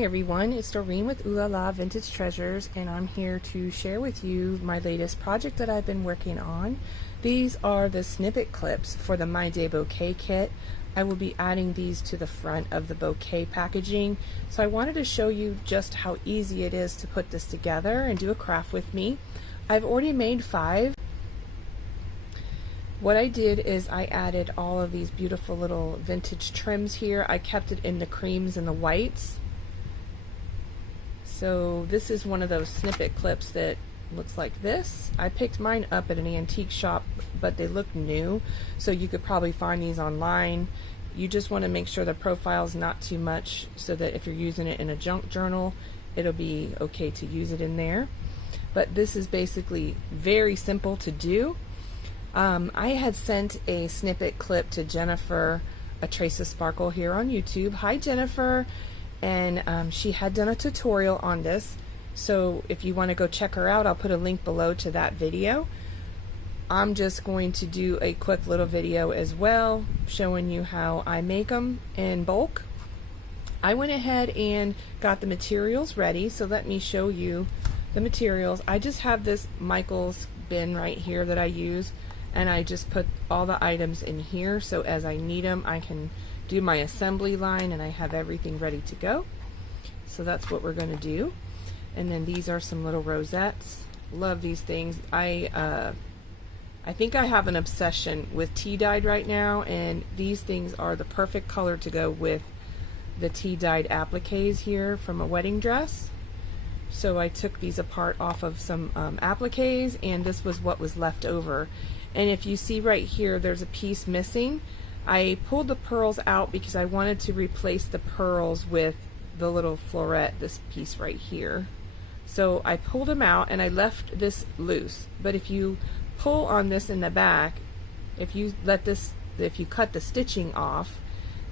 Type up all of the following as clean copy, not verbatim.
Hi everyone, it's Doreen with Ooh La La Vintage Treasures, and I'm here to share with you my latest project that I've been working on. These are the snippet clips for the My Day Bouquet Kit. I will be adding these to the front of the bouquet packaging, so I wanted to show you just how easy it is to put this together and do a craft with me. I've already made 5. What I did is I added all of these beautiful little vintage trims here. I kept it in the creams and the whites. So this is one of those snippet clips that looks like this. I picked mine up at an antique shop, but they look new, so you could probably find these online. You just want to make sure the profile's not too much so that if you're using it in a junk journal, it'll be okay to use it in there. But this is basically very simple to do. I had sent a snippet clip to Jennifer, A Trace of Sparkle, here on YouTube. Hi Jennifer. And she had done a tutorial on this, so if you want to go check her out, I'll put a link below to that video. I'm just going to do a quick little video as well showing you how I make them in bulk. I went ahead and got the materials ready, so let me show you the materials. I just have this Michael's bin right here that I use, and I just put all the items in here, so as I need them I can do my assembly line and I have everything ready to go. So that's what we're going to do. And then these are some little rosettes. Love these things. I think I have an obsession with tea dyed right now, and these things are the perfect color to go with the tea dyed appliques here from a wedding dress. So I took these apart off of some appliques, and this was what was left over. And if you see right here, there's a piece missing. I pulled the pearls out because I wanted to replace the pearls with the little floret, this piece right here. So I pulled them out and I left this loose. But if you pull on this in the back, if you cut the stitching off,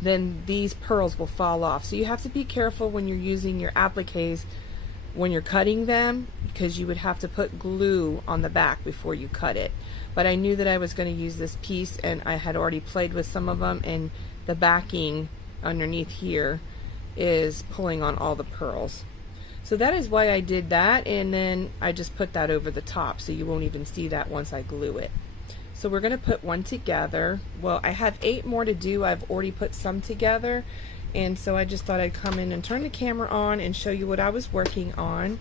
then these pearls will fall off. So you have to be careful when you're using your appliques when you're cutting them, because you would have to put glue on the back before you cut it. But I knew that I was going to use this piece, and I had already played with some of them, and the backing underneath here is pulling on all the pearls. So that is why I did that, and then I just put that over the top so you won't even see that once I glue it. So we're going to put one together. Well, I have 8 more to do. I've already put some together, and so I just thought I'd come in and turn the camera on and show you what I was working on.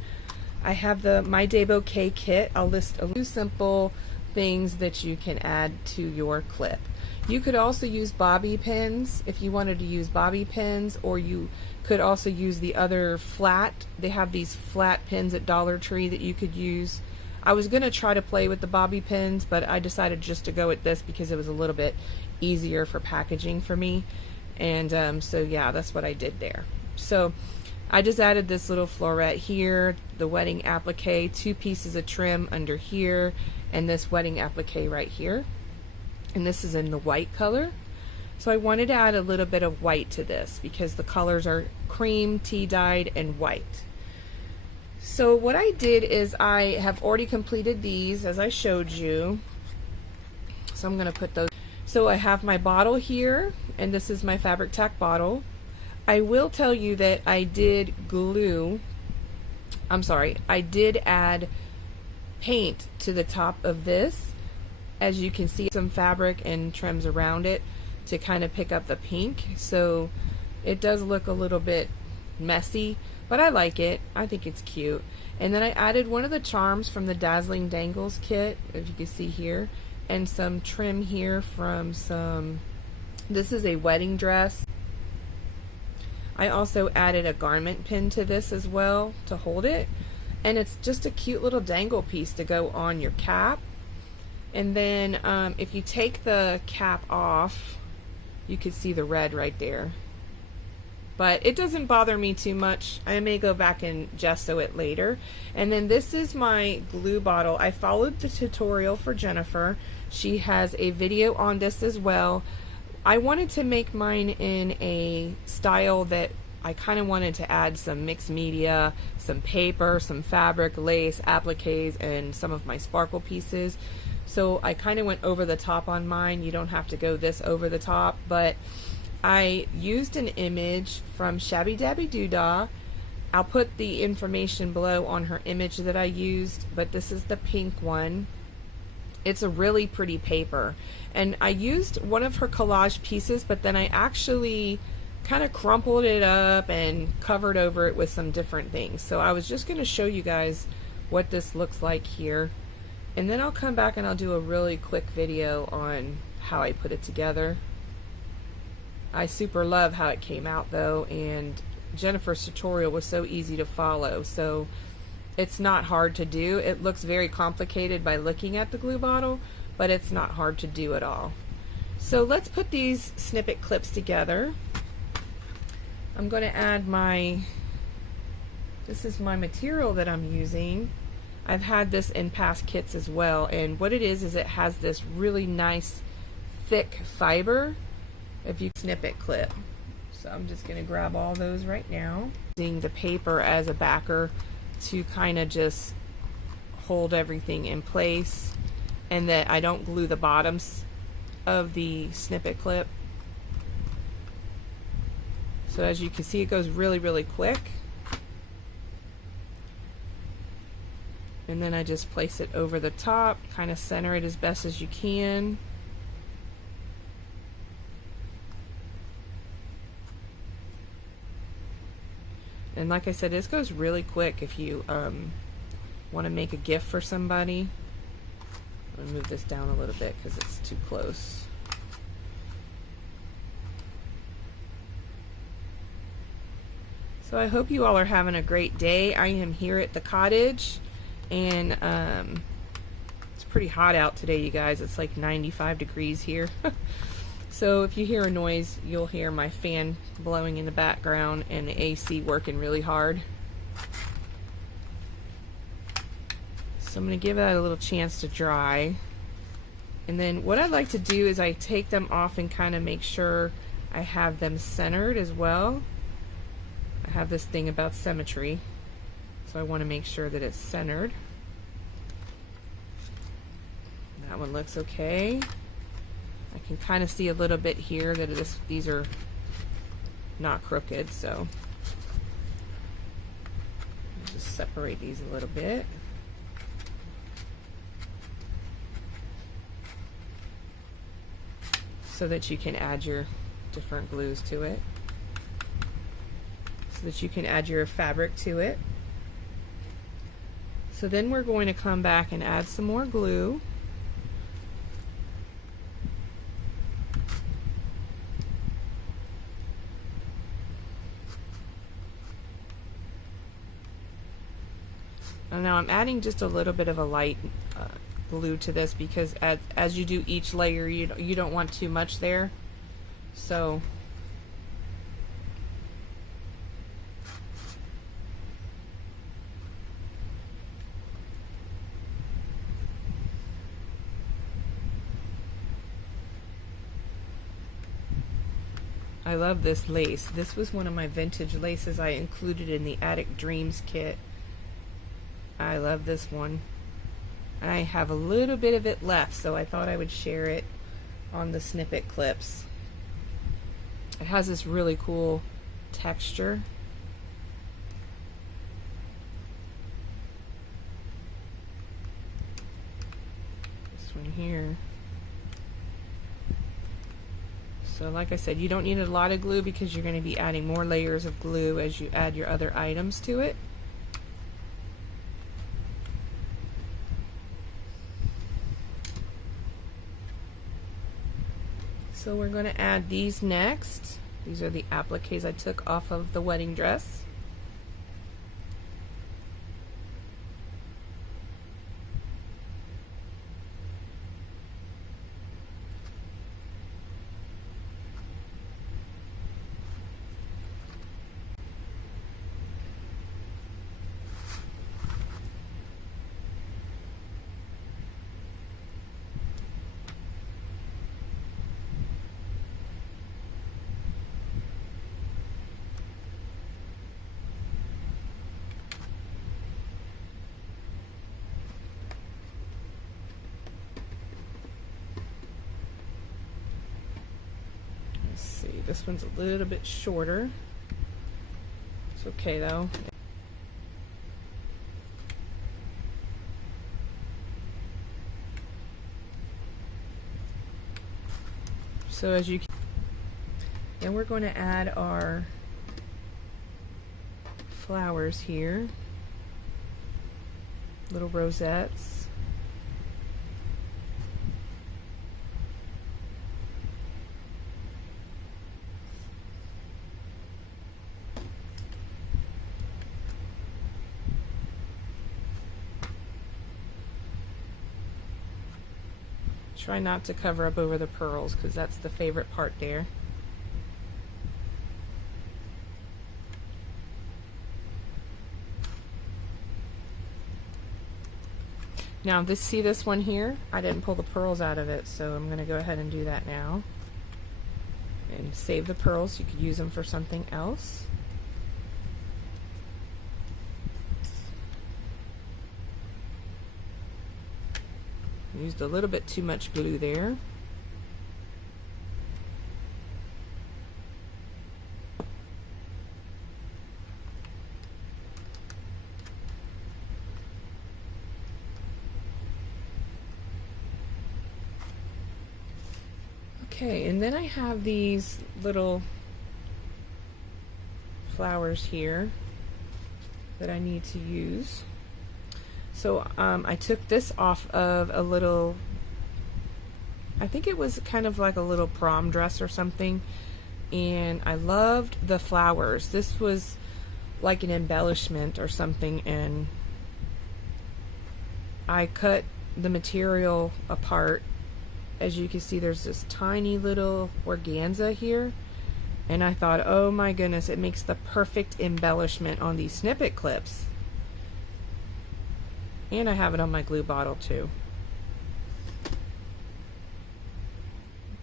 I have the My Day Bouquet Kit. I'll list a few simple things that you can add to your clip. You could also use bobby pins if you wanted to use bobby pins, or you could also use the other flat. They have these flat pins at Dollar Tree that you could use. I was going to try to play with the bobby pins, but I decided just to go with this because it was a little bit easier for packaging for me. And so yeah, that's what I did there. So I just added this little floret here, the wedding applique, 2 pieces of trim under here, and this wedding applique right here. And this is in the white color. So I wanted to add a little bit of white to this because the colors are cream, tea dyed, and white. So what I did is I have already completed these as I showed you. So I'm going to put those. So I have my bottle here, and this is my fabric tack bottle. I will tell you that I did add paint to the top of this. As you can see, some fabric and trims around it to kind of pick up the pink. So it does look a little bit messy, but I like it. I think it's cute. And then I added one of the charms from the Dazzling Dangles kit, as you can see here, and some trim here from this is a wedding dress. I also added a garment pin to this as well to hold it, and it's just a cute little dangle piece to go on your cap. And then if you take the cap off, you can see the red right there, but it doesn't bother me too much. I may go back and gesso it later. And then this is my glue bottle. I followed the tutorial for Jennifer. She has a video on this as well. I wanted to make mine in a style that I kind of wanted to add some mixed media, some paper, some fabric, lace, appliques, and some of my sparkle pieces. So I kind of went over the top on mine. You don't have to go this over the top, but I used an image from Shabby Dabby Doodah. I'll put the information below on her image that I used, but this is the pink one. It's a really pretty paper, and I used one of her collage pieces, but then I actually kind of crumpled it up and covered over it with some different things. So I was just going to show you guys what this looks like here, and then I'll come back and I'll do a really quick video on how I put it together. I super love how it came out though, and Jennifer's tutorial was so easy to follow, so it's not hard to do. It looks very complicated by looking at the glue bottle, but it's not hard to do at all. So let's put these snippet clips together. I'm going to add this is my material that I'm using. I've had this in past kits as well, and what it is it has this really nice thick fiber if you snippet clip. So I'm just going to grab all those right now. Using the paper as a backer to kind of just hold everything in place, and that I don't glue the bottoms of the snippet clip. So as you can see, it goes really, really quick. And then I just place it over the top, kind of center it as best as you can. And like I said, this goes really quick if you want to make a gift for somebody. I'm going to move this down a little bit because it's too close. So I hope you all are having a great day. I am here at the cottage, and it's pretty hot out today, you guys. It's like 95 degrees here. So if you hear a noise, you'll hear my fan blowing in the background and the AC working really hard. So I'm going to give that a little chance to dry. And then what I like to do is I take them off and kind of make sure I have them centered as well. I have this thing about symmetry, so I want to make sure that it's centered. That one looks okay. I can kind of see a little bit here that these are not crooked, so I'll just separate these a little bit. So that you can add your different glues to it. So that you can add your fabric to it. So then we're going to come back and add some more glue. And now I'm adding just a little bit of a light glue to this because as you do each layer, you don't want too much there. So I love this lace. This was one of my vintage laces I included in the Attic Dreams kit. I love this one. I have a little bit of it left, so I thought I would share it on the snippet clips. It has this really cool texture. This one here. So like I said, you don't need a lot of glue because you're going to be adding more layers of glue as you add your other items to it. So we're going to add these next. These are the appliques I took off of the wedding dress. This one's a little bit shorter. It's okay though. So as you can, then we're going to add our flowers here, little rosettes. Try not to cover up over the pearls because that's the favorite part there. Now see this one here? I didn't pull the pearls out of it, so I'm going to go ahead and do that now. And save the pearls. You could use them for something else. Used a little bit too much glue there. Okay, and then I have these little flowers here that I need to use. So I took this off of a little, I think it was kind of like a little prom dress or something, and I loved the flowers. This was like an embellishment or something, and I cut the material apart. As you can see, there's this tiny little organza here, and I thought, oh my goodness, it makes the perfect embellishment on these snippet clips. And I have it on my glue bottle too. I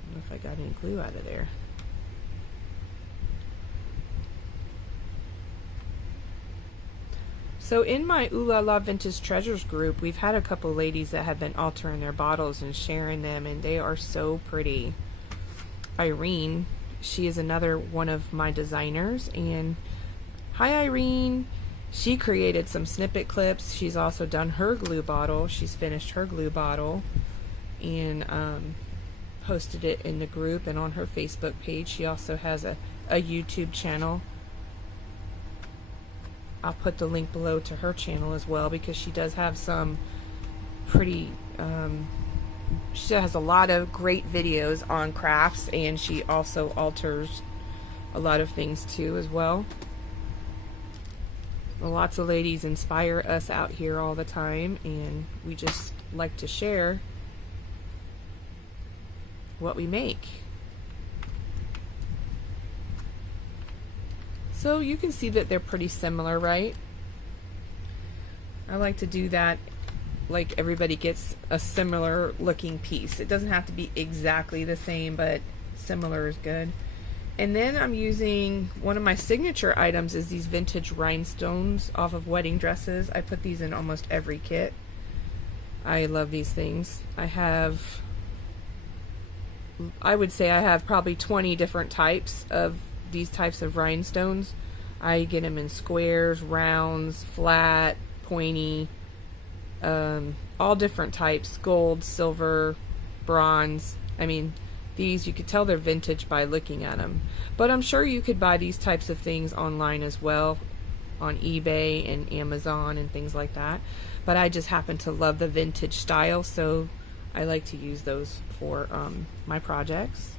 don't know if I got any glue out of there. So in my Ooh La La Vintage Treasures group, we've had a couple ladies that have been altering their bottles and sharing them, and they are so pretty. Irene, she is another one of my designers, and hi Irene. She created some snippet clips. She's also done her glue bottle. She's finished her glue bottle and posted it in the group and on her Facebook page. She also has a YouTube channel. I'll put the link below to her channel as well, because she does have some pretty, she has a lot of great videos on crafts, and she also alters a lot of things too as well. Lots of ladies inspire us out here all the time, and we just like to share what we make. So you can see that they're pretty similar, right? I like to do that, like everybody gets a similar looking piece. It doesn't have to be exactly the same, but similar is good. And then I'm using, one of my signature items is these vintage rhinestones off of wedding dresses. I put these in almost every kit. I love these things. I would say I have probably 20 different types of these types of rhinestones. I get them in squares, rounds, flat, pointy, all different types, gold, silver, bronze. I mean, these, you could tell they're vintage by looking at them. But I'm sure you could buy these types of things online as well, on eBay and Amazon and things like that. But I just happen to love the vintage style, so I like to use those for my projects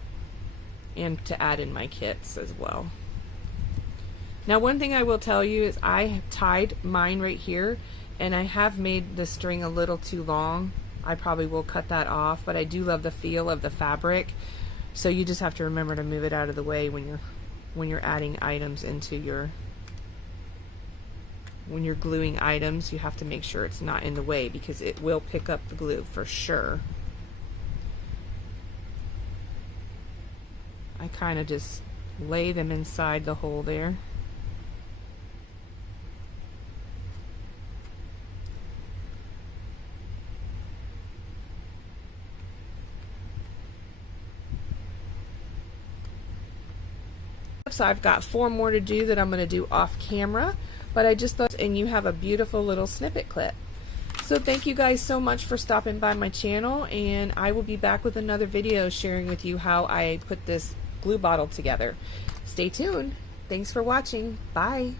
and to add in my kits as well. Now, one thing I will tell you is I tied mine right here, and I have made the string a little too long. I probably will cut that off, but I do love the feel of the fabric. So you just have to remember to move it out of the way when you're adding items into your, when you're gluing items. You have to make sure it's not in the way, because it will pick up the glue for sure. I kind of just lay them inside the hole there. So I've got 4 more to do that I'm going to do off camera, but I just thought, and you have a beautiful little snippet clip. So thank you guys so much for stopping by my channel, and I will be back with another video sharing with you how I put this glue bottle together. Stay tuned. Thanks for watching. Bye.